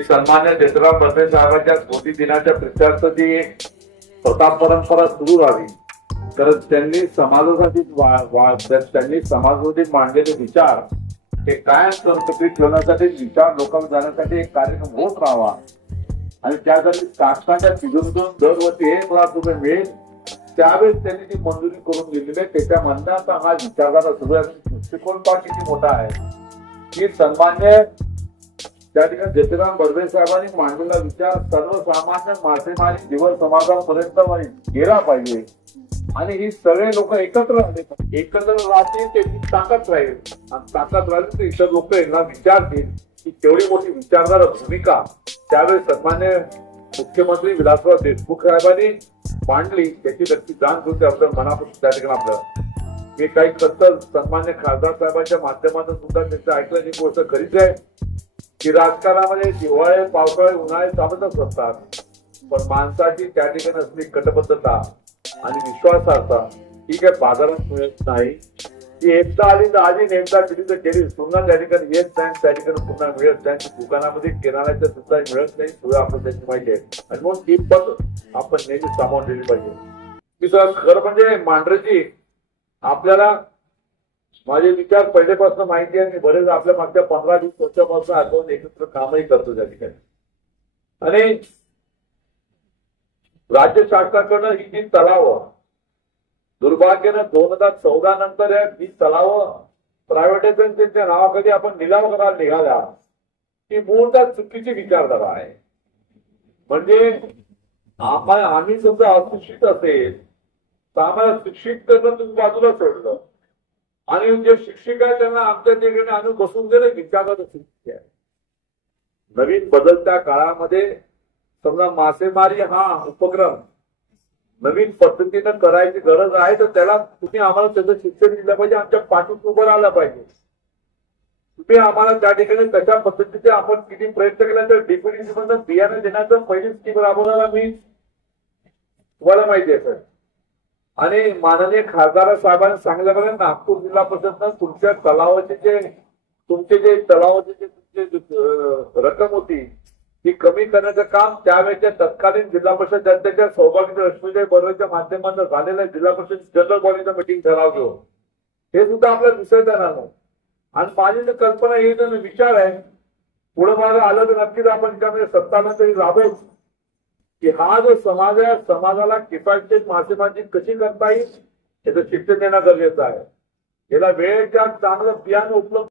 की सन्मान्य जयराम बर्वे साहेबांच्या स्मृती दिनाच्या प्रित्यर्थ जी एक प्रथा परंपरा सुरू राहावी, तर त्यांनी समाजासाठी मांडलेले विचार हे कायम संस्कृतीत ठेवण्यासाठी, विचार लोकांना जाण्यासाठी एक कार्यक्रम होत राहावा आणि त्यासाठी शासनाच्या तिजोरीतून दरवर्षी 1 लाख रुपये मिळेल, त्यावेळेस त्यांनी ती मंजुरी करून दिलेली आहे. त्याच्या म्हणण्याचा हा विचारधारा सगळ्या दृष्टिकोन किती मोठा आहे की सन्मान्य त्या ठिकाणी जयराम बर्वे साहेबांनी मांडलेला विचार सर्वसामान्य मासेमारी जीवन समाजापर्यंत गेला पाहिजे आणि ही सगळे लोक एकत्र राहतील, त्याची ताकद राहील आणि ताकद राहिली तर इतर लोक यांना विचारतील की तेवढी मोठी विचारधारा भूमिका त्यावेळेस सन्मान्य मुख्यमंत्री विलासराव देशमुख साहेबांनी मांडली, त्याची नक्की जाण घेऊन त्याबद्दल मनापासून त्या ठिकाणी आपलं मी काही खतर सन्मान्य खासदार साहेबांच्या माध्यमातून सुद्धा त्यांचं ऐकलं ही गोष्ट खरीच आहे की राजकारणामध्ये हिवाळे पावसाळे उन्हाळे चालतच असतात, पण माणसाची त्या ठिकाणी असलेली कटबद्धता आणि विश्वासार्हता ही काही बाजारात मिळत नाही. ती एकदा आली तर आधी एकदा दिली तर गेली, पुन्हा त्या ठिकाणी येत नाही, त्या ठिकाणी पुन्हा मिळत नाही. दुकानामध्ये किराण्याच्या सुद्धा मिळत नाही, सुद्धा आपण त्याची माहिती आहे आणि म्हणून ती पण आपण नेहमी सामावून दिली पाहिजे. मी खरं म्हणजे मांढरेची आपल्याला माझे विचार पहिल्यापासून माहिती आहे. मी बरेच आपल्या मागच्या 15-20 वर्षापासून आठवून एकत्र कामही करतो त्या ठिकाणी आणि राज्य शासनाकडनं ही जी तलाव दुर्भाग्यानं 2014 नंतर ही तलाव प्रायव्हेटायझेशनच्या नावाखाली आपण निलाव करायला निघाला ही मूळतः चुकीची विचारधारा आहे. म्हणजे आम्ही समजा अशिक्षित असेल तर आम्हाला शिक्षित करणं तुम्ही बाजूला सोडलं आणि जे शिक्षक आहे त्यांना आमच्या ठिकाणी आणून बसून देणं विचारधारा चुकीची आहे. नवीन बदलत्या काळामध्ये समजा मासेमारी हा उपक्रम नवीन पद्धतीनं करायची गरज आहे तर त्याला तुम्ही आम्हाला त्याचं शिक्षण दिलं पाहिजे, आमच्या पाठीत उभं राहिलं पाहिजे. तुम्ही आम्हाला त्या ठिकाणी कशा पद्धतीचे आपण किती प्रयत्न केला तर डीपीडीसी मधून बियाणं देण्याचं पहिली स्कीम राबवणारा मी तुम्हाला माहिती आहे सर. आणि माननीय खासदार साहेबांनी सांगितल्याप्रमाणे नागपूर जिल्हा परिषदनं तुमच्या तुमचे जे तलावाचे तुमची रक्कम होती ती कमी करण्याचं काम त्यावेळेच्या तत्कालीन जिल्हा परिषद जनतेच्या सौभाग्य लक्ष्मीदेवी बर्वेच्या माध्यमातून झालेल्या जिल्हा परिषद जनरल बॉडीचं मीटिंग ठराव घेऊन हे सुद्धा आपल्याला विसरता येणार नाही. आणि माझी तर कल्पना ही विचार आहे पुढे मला आलं तर नक्कीच आपण त्यामध्ये सत्तानंतरी राबवू की हा जो समाज आहे समाजाला किफायतशीर मासेमारी कशी करता येईल याचं शिक्षण देणं गरजेचं आहे. याला वेळेच्या चांगलं बियाणं उपलब्ध